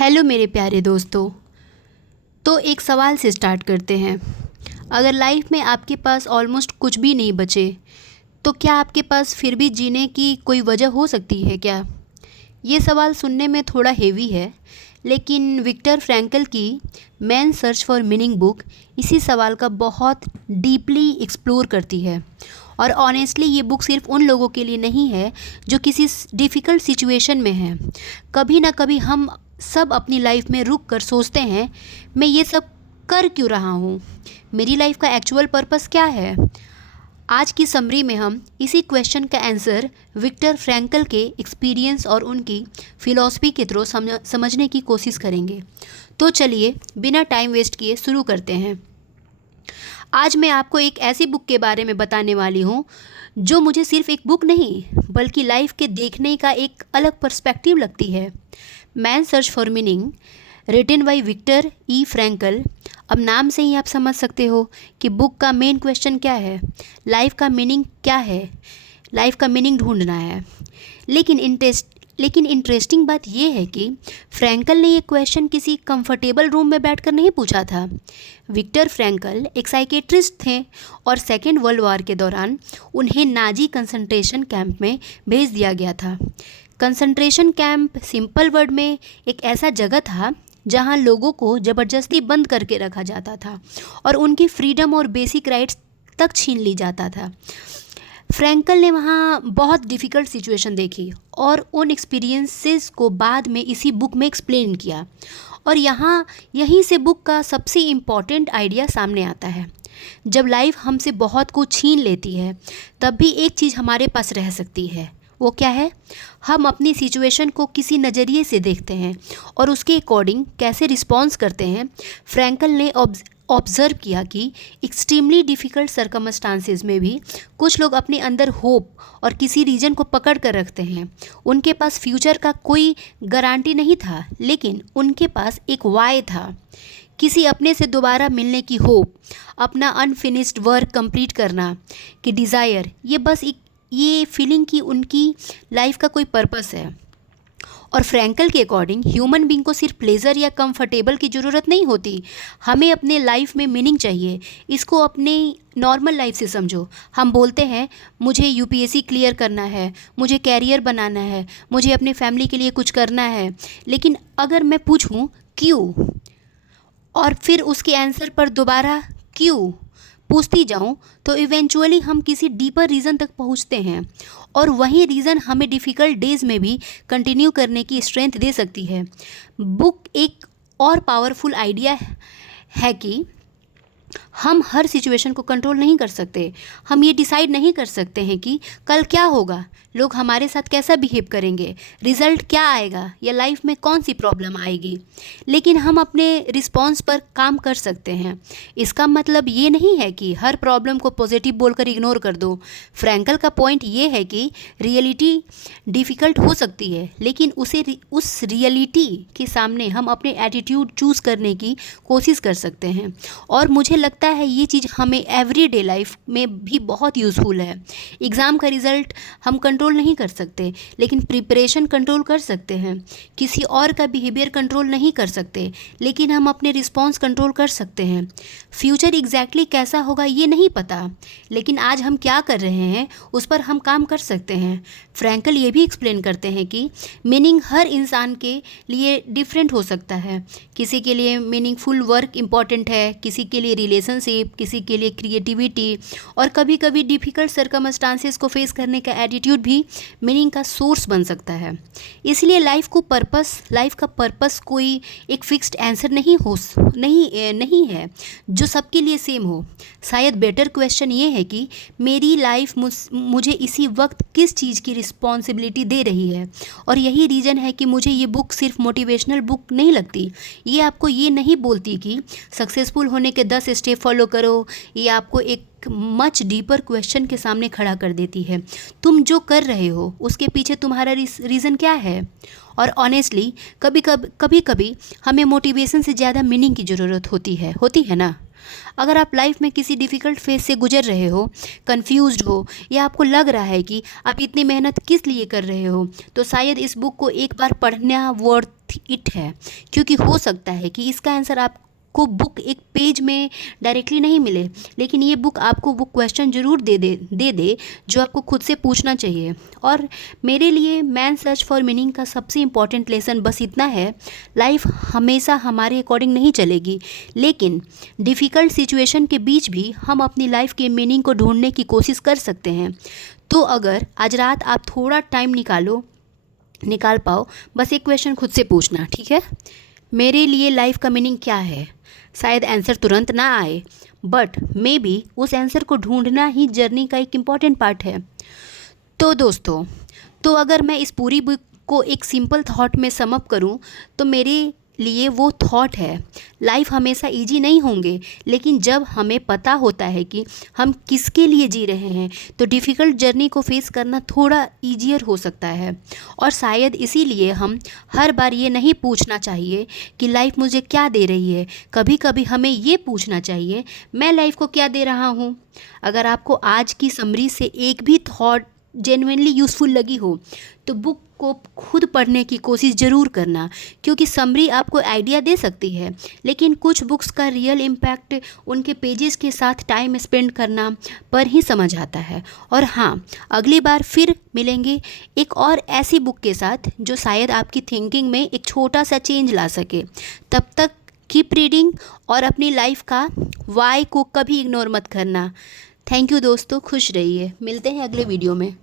Hello मेरे प्यारे दोस्तों। तो एक सवाल से स्टार्ट करते हैं। अगर लाइफ में आपके पास ऑलमोस्ट कुछ भी नहीं बचे तो क्या आपके पास फिर भी जीने की कोई वजह हो सकती है क्या? ये सवाल सुनने में थोड़ा हेवी है, लेकिन विक्टर फ्रैंकल की man search for meaning book इसी सवाल का बहुत डीपली एक्सप्लोर करती है। और ऑनेस्टली ये बुक सिर्फ उन लोगों के लिए नहीं है जो किसी डिफ़िकल्ट सिचुएशन में हैं। कभी ना कभी हम सब अपनी लाइफ में रुक कर सोचते हैं, मैं ये सब कर क्यों रहा हूँ? मेरी लाइफ का एक्चुअल पर्पस क्या है? आज की समरी में हम इसी क्वेश्चन का आंसर विक्टर फ्रैंकल के एक्सपीरियंस और उनकी फ़िलॉसफी के थ्रू समझने की कोशिश करेंगे। तो चलिए बिना टाइम वेस्ट किए शुरू करते हैं। आज मैं आपको एक ऐसी बुक के बारे में बताने वाली हूँ जो मुझे सिर्फ एक बुक नहीं बल्कि लाइफ के देखने का एक अलग पर्सपेक्टिव लगती है। Man search for meaning, written by Viktor E Frankl. अब नाम से ही आप समझ सकते हो कि बुक का मेन क्वेश्चन क्या है, लाइफ का मीनिंग क्या है। लाइफ का मीनिंग ढूंढना है। लेकिन इंटरेस्टिंग बात यह है कि फ्रैंकल ने ये क्वेश्चन किसी कंफर्टेबल रूम में बैठकर नहीं पूछा था। विक्टर फ्रैंकल एक साइकेट्रिस्ट थे और सेकेंड वर्ल्ड वॉर के दौरान उन्हें नाजी कंसंट्रेशन कैंप में भेज दिया गया था। कंसंट्रेशन कैंप सिंपल वर्ड में एक ऐसा जगह था जहां लोगों को ज़बरदस्ती बंद करके रखा जाता था और उनकी फ्रीडम और बेसिक राइट्स तक छीन ली जाता था। फ्रैंकल ने वहाँ बहुत डिफ़िकल्ट सिचुएशन देखी और उन एक्सपीरियंसेस को बाद में इसी बुक में एक्सप्लेन किया। और यहीं से बुक का सबसे इम्पॉर्टेंट आइडिया सामने आता है। जब लाइफ हमसे बहुत कुछ छीन लेती है तब भी एक चीज़ हमारे पास रह सकती है। वो क्या है? हम अपनी सिचुएशन को किसी नज़रिए से देखते हैं और उसके अकॉर्डिंग कैसे रिस्पॉन्स करते हैं। फ्रैंकल ने ऑब्ज़र्व किया कि एक्सट्रीमली डिफ़िकल्ट सर्कमस्टांसेस में भी कुछ लोग अपने अंदर होप और किसी रीजन को पकड़ कर रखते हैं। उनके पास फ्यूचर का कोई गारंटी नहीं था, लेकिन उनके पास एक वाई था, किसी अपने से दोबारा मिलने की होप, अपना अनफिनिश्ड वर्क कंप्लीट करना की डिज़ायर। ये फीलिंग कि उनकी लाइफ का कोई पर्पस है। और फ्रैंकल के अकॉर्डिंग ह्यूमन बीइंग को सिर्फ प्लेजर या कंफर्टेबल की ज़रूरत नहीं होती, हमें अपने लाइफ में मीनिंग चाहिए। इसको अपने नॉर्मल लाइफ से समझो। हम बोलते हैं मुझे यूपीएससी क्लियर करना है, मुझे कैरियर बनाना है, मुझे अपने फैमिली के लिए कुछ करना है। लेकिन अगर मैं पूछूं क्यों, और फिर उसके आंसर पर दोबारा क्यों पूछती जाऊं, तो इवेंचुअली हम किसी डीपर रीज़न तक पहुंचते हैं और वही रीज़न हमें डिफ़िकल्ट डेज़ में भी कंटिन्यू करने की स्ट्रेंथ दे सकती है। बुक एक और पावरफुल आइडिया है कि हम हर सिचुएशन को कंट्रोल नहीं कर सकते। हम ये डिसाइड नहीं कर सकते हैं कि कल क्या होगा, लोग हमारे साथ कैसा बिहेव करेंगे, रिज़ल्ट क्या आएगा या लाइफ में कौन सी प्रॉब्लम आएगी। लेकिन हम अपने रिस्पॉन्स पर काम कर सकते हैं। इसका मतलब ये नहीं है कि हर प्रॉब्लम को पॉजिटिव बोलकर इग्नोर कर दो। फ्रैंकल का पॉइंट ये है कि रियलिटी डिफ़िकल्ट हो सकती है, लेकिन उस रियलिटी के सामने हम अपने एटीट्यूड चूज़ करने की कोशिश कर सकते हैं। और मुझे लगता है ये चीज़ हमें एवरीडे लाइफ में भी बहुत यूज़फुल है। एग्ज़ाम का रिज़ल्ट हम कंट्रोल नहीं कर सकते, लेकिन प्रिपरेशन कंट्रोल कर सकते हैं। किसी और का बिहेवियर कंट्रोल नहीं कर सकते, लेकिन हम अपने रिस्पॉन्स कंट्रोल कर सकते हैं। फ्यूचर एग्जैक्टली कैसा होगा ये नहीं पता, लेकिन आज हम क्या कर रहे हैं उस पर हम काम कर सकते हैं। फ्रैंकल ये भी एक्सप्लेन करते हैं कि मीनिंग हर इंसान के लिए डिफरेंट हो सकता है। किसी के लिए मीनिंगफुल वर्क इम्पॉर्टेंट है, किसी के लिए रिलेशनशिप, किसी के लिए क्रिएटिविटी, और कभी कभी डिफ़िकल्ट सर्कमस्टांसेस को फेस करने का एटीट्यूड भी मीनिंग का सोर्स बन सकता है। इसलिए लाइफ का पर्पस कोई एक फिक्स्ड आंसर नहीं है जो सबके लिए सेम हो। शायद बेटर क्वेश्चन ये है कि मेरी लाइफ मुझे इसी वक्त किस चीज़ की रिस्पॉन्सिबिलिटी दे रही है। और यही रीज़न है कि मुझे ये बुक सिर्फ मोटिवेशनल बुक नहीं लगती। ये आपको ये नहीं बोलती कि सक्सेसफुल होने के 10 स्टेप फॉलो करो। ये आपको एक मच डीपर क्वेश्चन के सामने खड़ा कर देती है। तुम जो कर रहे हो उसके पीछे तुम्हारा रीज़न क्या है? और ऑनेस्टली कभी कभी हमें मोटिवेशन से ज़्यादा मीनिंग की ज़रूरत होती है ना। अगर आप लाइफ में किसी डिफ़िकल्ट फेज से गुजर रहे हो, कंफ्यूज्ड हो, या आपको लग रहा है कि आप इतनी मेहनत किस लिए कर रहे हो, तो शायद इस बुक को एक बार पढ़ना वर्थ वर्थ इट है, क्योंकि हो सकता है कि इसका आंसर आपको बुक एक पेज में डायरेक्टली नहीं मिले, लेकिन ये बुक आपको वो क्वेश्चन ज़रूर दे जो आपको खुद से पूछना चाहिए। और मेरे लिए मैन सर्च फॉर मीनिंग का सबसे इम्पॉर्टेंट लेसन बस इतना है, लाइफ हमेशा हमारे अकॉर्डिंग नहीं चलेगी, लेकिन डिफ़िकल्ट सिचुएशन के बीच भी हम अपनी लाइफ के मीनिंग को ढूंढने की कोशिश कर सकते हैं। तो अगर आज रात आप थोड़ा टाइम निकाल पाओ, बस एक क्वेश्चन खुद से पूछना, ठीक है, मेरे लिए लाइफ का मीनिंग क्या है। शायद आंसर तुरंत ना आए, बट मे बी उस आंसर को ढूंढना ही जर्नी का एक इम्पॉर्टेंट पार्ट है। तो दोस्तों, तो अगर मैं इस पूरी बुक को एक सिंपल थॉट में सम अप करूं, तो मेरे लिए वो थॉट है, लाइफ हमेशा इजी नहीं होंगे, लेकिन जब हमें पता होता है कि हम किसके लिए जी रहे हैं, तो डिफ़िकल्ट जर्नी को फेस करना थोड़ा ईजियर हो सकता है। और शायद इसीलिए हम हर बार ये नहीं पूछना चाहिए कि लाइफ मुझे क्या दे रही है, कभी कभी हमें ये पूछना चाहिए, मैं लाइफ को क्या दे रहा हूँ। अगर आपको आज की समरी से एक भी थॉट जेन्युइनली यूज़फुल लगी हो, तो बुक को खुद पढ़ने की कोशिश ज़रूर करना, क्योंकि समरी आपको आइडिया दे सकती है, लेकिन कुछ बुक्स का रियल इम्पैक्ट उनके पेजेस के साथ टाइम स्पेंड करना पर ही समझ आता है। और हाँ, अगली बार फिर मिलेंगे एक और ऐसी बुक के साथ जो शायद आपकी थिंकिंग में एक छोटा सा चेंज ला सके। तब तक कीप रीडिंग और अपनी लाइफ का वाई को कभी इग्नोर मत करना। थैंक यू दोस्तों, खुश रहिए, मिलते हैं अगले वीडियो में।